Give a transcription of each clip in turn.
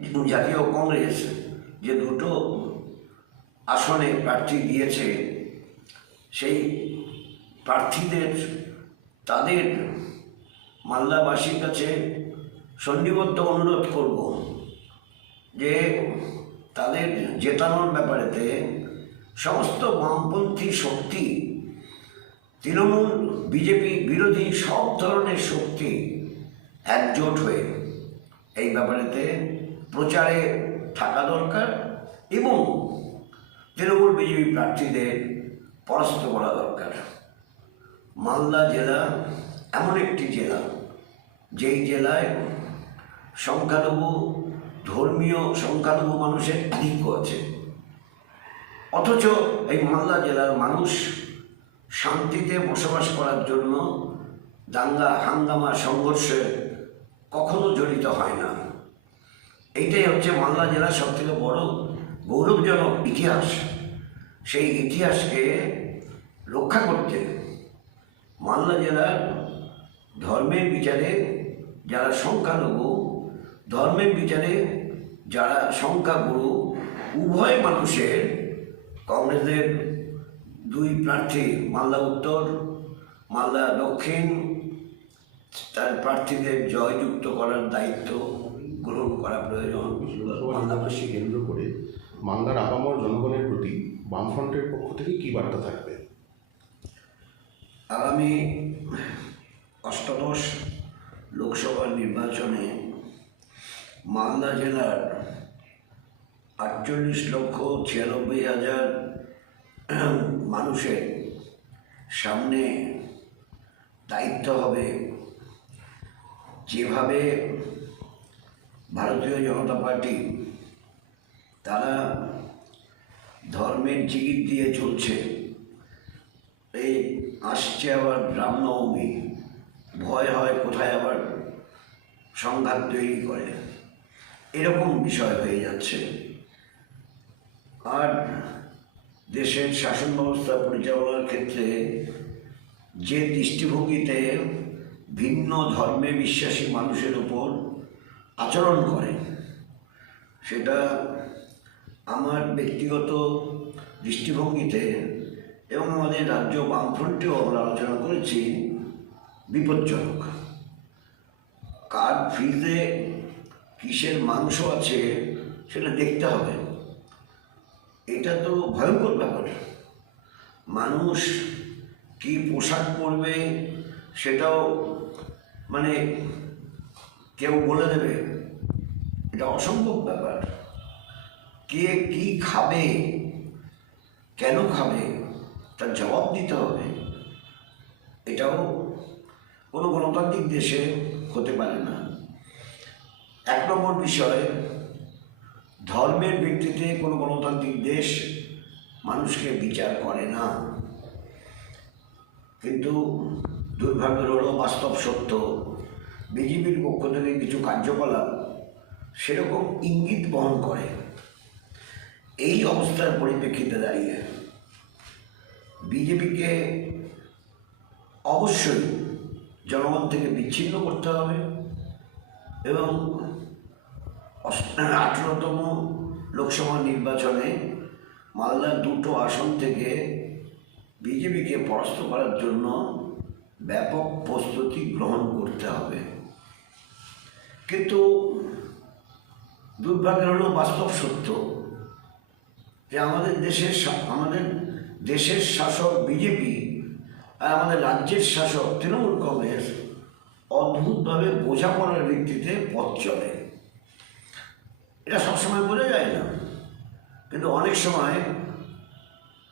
জাতীয় কংগ্রেস যে দুটো আসনে প্রার্থী দিয়েছে, সেই প্রার্থীদের, তাদের মালদাবাসীর কাছে সন্নিবদ্ধ অনুরোধ করব যে তাদের জেতানোর ব্যাপারেতে সমস্ত বামপন্থী শক্তি, তৃণমূল বিজেপি বিরোধী সব ধরনের শক্তি একজোট হয়ে এই ব্যাপারেতে প্রচারে থাকা দরকার এবং তৃণমূল বিজেপি প্রার্থীদের পরাস্ত করা দরকার। মালদা জেলা এমন একটি জেলা, যেই জেলায় সংখ্যালঘু, ধর্মীয় সংখ্যালঘু মানুষের আধিক্য আছে। অথচ এই মালদা জেলার মানুষ শান্তিতে বসবাস করার জন্য দাঙ্গা, হাঙ্গামা, সংঘর্ষে কখনো জড়িত হয় না। এইটাই হচ্ছে মালদা জেলার সবথেকে বড় গৌরবজনক ইতিহাস। সেই ইতিহাসকে রক্ষা করতে মালদা জেলার ধর্মের বিচারে যারা সংখ্যালঘু, ধর্মের বিচারে যারা সংখ্যাগুরু, উভয় মানুষের কংগ্রেসের দুই প্রার্থী মালদা উত্তর, মালদা দক্ষিণ, তার প্রার্থীদের জয়যুক্ত করার দায়িত্ব গ্রহণ করা প্রয়োজন। মালদাবাসী কেন্দ্র করে। মালদার আপামর জনগণের প্রতি বামফ্রন্টের পক্ষ থেকে কী বার্তা থাকবে? আগামী অষ্টাদশ লোকসভা নির্বাচনে মালদা জেলার আটচল্লিশ লক্ষ ছিয়ানব্বই হাজার মানুষের সামনে দায়িত্ব হবে। যেভাবে ভারতীয় জনতা পার্টি, তারা ধর্মের জিগির দিয়ে চলছে। এই আসছে আবার রামনবমী। ভয় হয় কোথায় আবার সংঘাত তৈরি করে। এরকম বিষয় হয়ে যাচ্ছে। আর দেশের শাসন ব্যবস্থা পরিচালনার ক্ষেত্রে যে দৃষ্টিভঙ্গিতে ভিন্ন ধর্মে বিশ্বাসী মানুষের উপর আচরণ করে। সেটা আমার ব্যক্তিগত দৃষ্টিভঙ্গিতে এবং আমাদের রাজ্য বামফ্রন্টেও আমরা আলোচনা করেছি, বিপজ্জনক। কার ফ্রিজে কিসের মাংস আছে সেটা দেখতে হবে। এটা তো ভয়ঙ্কর ব্যাপার। মানুষ কি পোশাক পরবে সেটাও মানে কেউ বলে দেবে, এটা অসম্ভব ব্যাপার। কে কি খাবে, কেন খাবে, তার জবাব দিতে হবে। এটাও কোনো গণতান্ত্রিক দেশে হতে পারে না। এক নম্বর বিষয়, ধর্মের ভিত্তিতে কোনো গণতান্ত্রিক দেশ মানুষকে বিচার করে না। কিন্তু দুর্ভাগ্যের হলো বাস্তব সত্য। বিজেপির পক্ষ থেকে কিছু কার্যকলাপ সেরকম ইঙ্গিত বহন করে। এই অবস্থার পরিপ্রেক্ষিতে দাঁড়িয়ে বিজেপিকে অবশ্যই জনগণ থেকে বিচ্ছিন্ন করতে হবে এবং আঠেরোতম লোকসভা নির্বাচনে মালদার দুটো আসন থেকে বিজেপিকে পরাস্ত করার জন্য ব্যাপক প্রস্তুতি গ্রহণ করতে হবে। কিন্তু দুর্ভাগ্যের হলো বাস্তব সত্য যে আমাদের দেশের আমাদের দেশের শাসক বিজেপি আর আমাদের রাজ্যের শাসক তৃণমূল কংগ্রেস অদ্ভুতভাবে বোঝাপড়ার ভিত্তিতে পথ চলে। এটা সবসময় বোঝা যায় না। কিন্তু অনেক সময়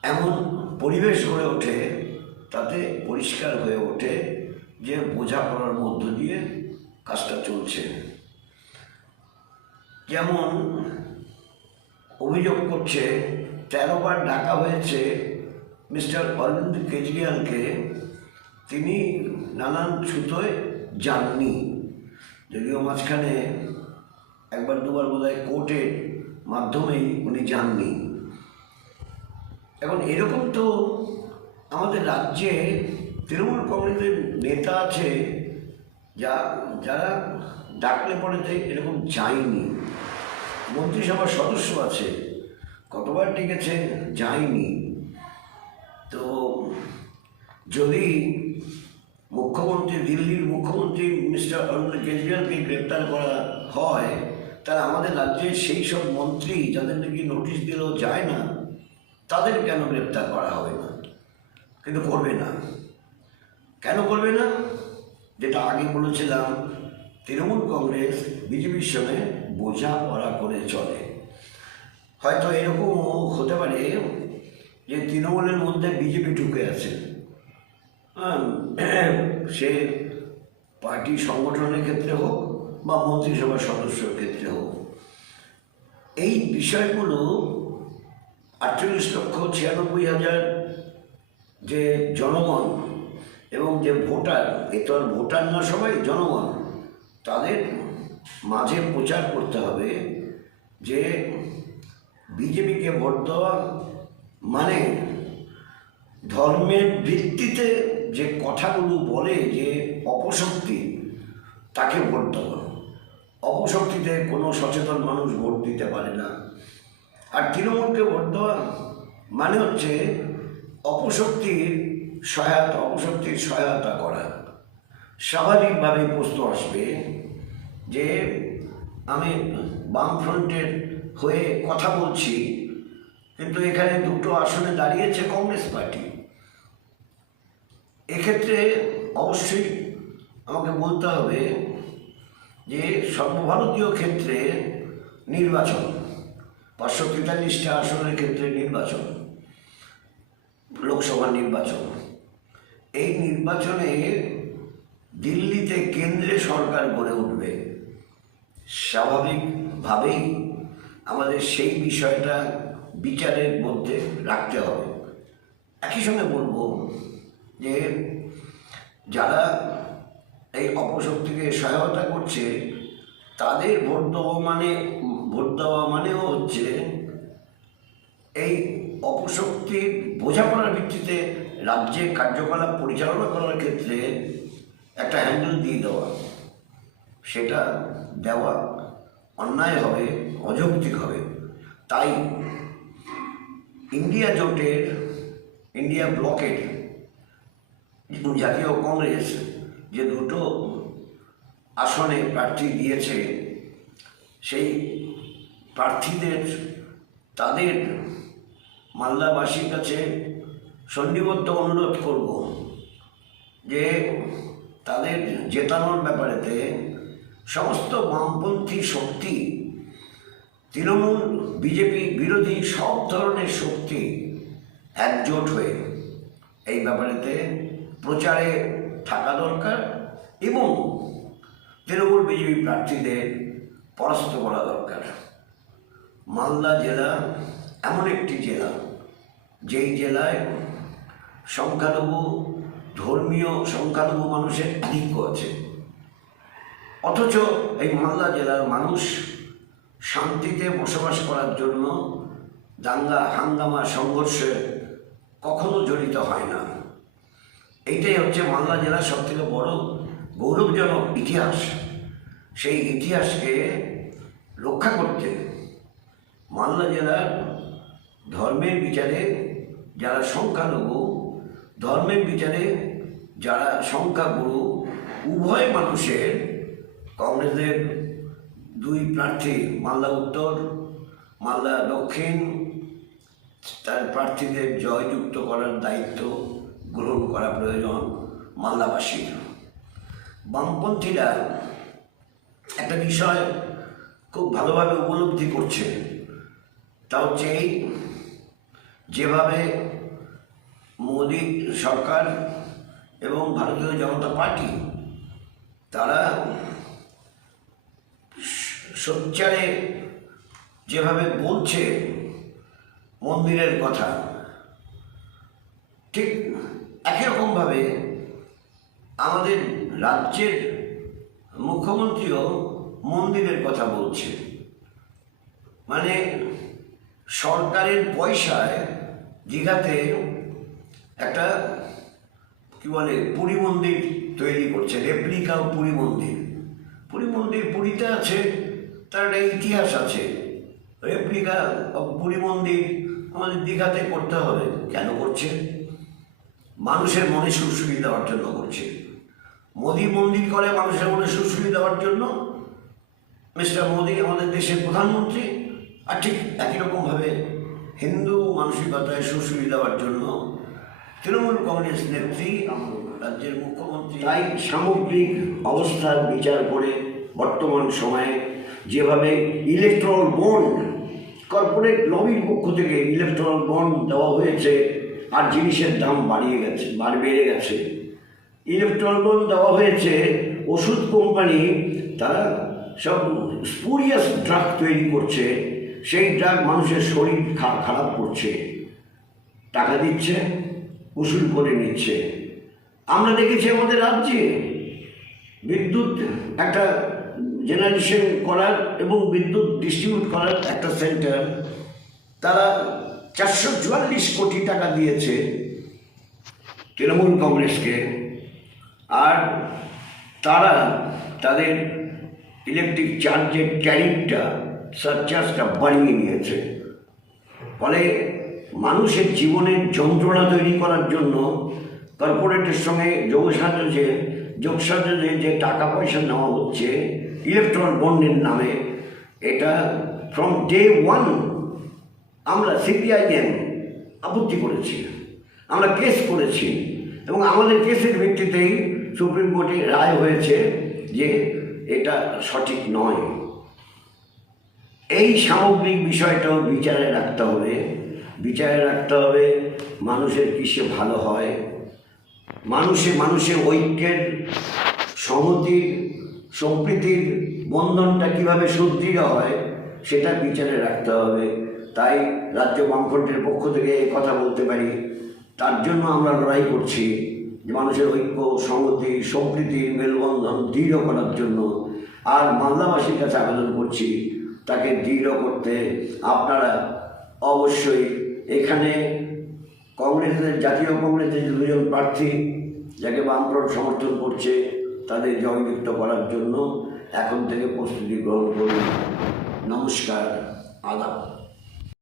এমন পরিবেশ গড়ে ওঠে তাতে পরিষ্কার হয়ে ওঠে যে বোঝাপড়ার মধ্য দিয়ে কাজটা চলছে। যেমন অভিযোগ করছে তেরোবার ডাকা হয়েছে মিস্টার অরবিন্দ কেজরিওয়ালকে, তিনি নানান ছুতোয় যাননি। যদিও মাঝখানে একবার দুবার বোধহয় কোর্টের মাধ্যমেই উনি যাননি। এখন এরকম তো আমাদের রাজ্যে তৃণমূল কংগ্রেসের নেতা আছে যা, যারা ডাকলে পরে যে এরকম যায়নি। মন্ত্রিসভার সদস্য আছে, কতবার ডেকেছে যায়নি। তো যদি মুখ্যমন্ত্রী, দিল্লির মুখ্যমন্ত্রী মিস্টার অরবিন্দ কেজরিওয়ালকে গ্রেপ্তার করা হয়, তাহলে আমাদের রাজ্যের সেই সব মন্ত্রী যাদের নাকি নোটিশ দিলেও যায় না, তাদের কেন গ্রেপ্তার করা হবে না? কিন্তু করবে না। কেন করবে না? যেটা আগে বলেছিলাম, তৃণমূল কংগ্রেস বিজেপির সঙ্গে বোঝাপড়া করে চলে। হয়তো এরকমও হতে পারে যে তৃণমূলের মধ্যে বিজেপি ঢুকে আছে। সে পার্টি সংগঠনের ক্ষেত্রে হোক বা মন্ত্রিসভার সদস্যর ক্ষেত্রে হোক। এই বিষয়গুলো আটচল্লিশ লক্ষ ছিয়ানব্বই হাজার যে জনগণ এবং যে ভোটার এ তো আর ভোটার না সবাই, জনগণ। তাদের মাঝে প্রচার করতে হবে যে বিজেপিকে ভোট দেওয়া মানে ধর্মের ভিত্তিতে যে কথাগুলো বলে যে অপশক্তি, তাকে ভোট দেওয়া। অপশক্তিতে কোনো সচেতন মানুষ ভোট দিতে পারে না। আর তৃণমূলকে ভোট দেওয়া মানে হচ্ছে অপশক্তির সহায়তা অপশক্তির সহায়তা করা। স্বাভাবিকভাবে প্রশ্ন আসবে যে, আমি বামফ্রন্টের হয়ে কথা বলছি, কিন্তু এখানে দুটো আসনে দাঁড়িয়েছে কংগ্রেস পার্টি। এক্ষেত্রে অবশ্যই আমাকে বলতে হবে যে, সর্বভারতীয় ক্ষেত্রে নির্বাচন, পাঁচশো তেতাল্লিশটা আসনের ক্ষেত্রে নির্বাচন, লোকসভা নির্বাচন। এই নির্বাচনে দিল্লিতে কেন্দ্রে সরকার গড়ে উঠবে। স্বাভাবিকভাবেই আমাদের সেই বিষয়টা বিচারের মধ্যে রাখতে হবে। একই সঙ্গে বলব যে যারা এই অপশক্তিকে সহায়তা করছে, তাদের ভোট দেওয়া মানে ভোট দেওয়া মানেও হচ্ছে এই অপশক্তির বোঝাপড়ার ভিত্তিতে রাজ্যের কার্যকলাপ পরিচালনা করার ক্ষেত্রে একটা হ্যান্ডেল দিয়ে দেওয়া। সেটা দেওয়া অন্যায় হবে, অযৌক্তিক হবে। তাই ইন্ডিয়া জোটের ইন্ডিয়া ব্লকের জাতীয় কংগ্রেস যে দুটো আসনে প্রার্থী দিয়েছে, সেই প্রার্থীদের, তাদের মালদাবাসীর কাছে সন্নিবদ্ধ অনুরোধ করব যে তাদের জেতানোর ব্যাপারেতে সমস্ত বামপন্থী শক্তি, তৃণমূল বিজেপি বিরোধী সব ধরনের শক্তি একজোট হয়ে এই ব্যাপারেতে প্রচারে থাকা দরকার এবং তৃণমূল বিজেপি প্রার্থীদের পরাস্ত করা দরকার। মালদা জেলা এমন একটি জেলা, যেই জেলায় সংখ্যালঘু, ধর্মীয় সংখ্যালঘু মানুষের আধিক্য আছে। অথচ এই মালদা জেলার মানুষ শান্তিতে বসবাস করার জন্য দাঙ্গা, হাঙ্গামা, সংঘর্ষে কখনো জড়িত হয় না। এইটাই হচ্ছে মালদা জেলার সবথেকে বড় গৌরবজনক ইতিহাস। সেই ইতিহাসকে রক্ষা করতে মালদা জেলার ধর্মের বিচারে যারা সংখ্যালঘু ধর্মের বিচারে যারা সংখ্যাগুরু, উভয় মানুষের, কংগ্রেসের দুই প্রার্থী, মালদা উত্তর, মালদা দক্ষিণ, তার প্রার্থীদের জয়যুক্ত করার দায়িত্ব গ্রহণ করা প্রয়োজন মালদাবাসীর। বামপন্থীরা একটা বিষয় খুব ভালোভাবে উপলব্ধি করছে, তা হচ্ছে এই, যেভাবে মোদী সরকার এবং ভারতীয় জনতা পার্টি, তারা সোচ্চারে যেভাবে বলছে মন্দিরের কথা, ঠিক একই রকমভাবে আমাদের রাজ্যের মুখ্যমন্ত্রীও মন্দিরের কথা বলছে। মানে সরকারের পয়সায় দীঘাতে একটা, কি বলে, পুরী মন্দির তৈরি করছে, রেপ্লিকা পুরী মন্দির। পুরী মন্দির, পুরীতে আছে, তার একটা ইতিহাস আছে। রেপ্লিকা, পুরী মন্দির আমাদের দীঘাতে করতে হবে। কেন করছে? মানুষের মনে সুশ্রী দেওয়ার জন্য করছে। মোদী মন্দির করে মানুষের মনে সুশ্রী দেওয়ার জন্য। মিস্টার মোদী আমাদের দেশের প্রধানমন্ত্রী। আর ঠিক একই রকমভাবে হিন্দু মানসিকতায় সুশ্রী দেওয়ার জন্য তৃণমূল কংগ্রেস নেত্রী রাজ্যের মুখ্যমন্ত্রী। তাই সামগ্রিক অবস্থার বিচার করে বর্তমান সময়ে যেভাবে ইলেকট্রল বন্ড কর্পোরেট লবির পক্ষ থেকে ইলেকট্রল বন্ড দেওয়া হয়েছে, আর জিনিসের দাম বাড়িয়ে গেছে বাড় বেড়ে গেছে। ইলেকট্রল বন্ড দেওয়া হয়েছে, ওষুধ কোম্পানি, তারা সব স্পুরিয়াস ড্রাগ তৈরি করছে, সেই ড্রাগ মানুষের শরীর খারাপ করছে। টাকা দিচ্ছে উসুল করে নিচ্ছে। আমরা দেখেছি আমাদের রাজ্যে বিদ্যুৎ একটা জেনারেশন করার এবং বিদ্যুৎ ডিস্ট্রিবিউট করার একটা সেন্টার তারা চারশো চুয়াল্লিশ কোটি টাকা দিয়েছে তৃণমূল কংগ্রেসকে। আর তারা তাদের ইলেকট্রিক চার্জের ট্যারিফটা সারচার্জটা বাড়িয়ে নিয়েছে। ফলে মানুষের জীবনের যন্ত্রণা তৈরি করার জন্য কর্পোরেটের সঙ্গে যোগসাজে যোগসাজে যে টাকা পয়সা নেওয়া হচ্ছে ইলেকট্রন বন্ডের নামে, এটা ফ্রম ডে ওয়ান আমরা সিপিআইএম আপত্তি করেছি, আমরা কেস করেছি এবং আমাদের কেসের ভিত্তিতেই সুপ্রিম কোর্টে রায় হয়েছে যে এটা সঠিক নয়। এই সামগ্রিক বিষয়টাও বিচারে রাখতে হবে। বিচারে রাখতে হবে, মানুষের কিসে ভালো হয়। মানুষে, মানুষের ঐক্যের সংহতির সম্প্রীতির বন্ধনটা কীভাবে সুদৃঢ় হয়, সেটা বিচারে রাখতে হবে। তাই রাজ্য বামফ্রন্টের পক্ষ থেকে এই কথা বলতে পারি। তার জন্য আমরা লড়াই করছি যে মানুষের ঐক্য সংহতি সম্প্রীতির মেলবন্ধন দৃঢ় করার জন্য। আর মালদাবাসীর কাছে আবেদন করছি, তাকে দৃঢ় করতে আপনারা অবশ্যই এখানে কংগ্রেসের জাতীয় কংগ্রেসের দুজন প্রার্থী, যাকে বামফ্রন্ট সমর্থন করছে, তাদের জয়যুক্ত করার জন্য এখন থেকে প্রস্তুতি গ্রহণ করুন। নমস্কার, আদাব।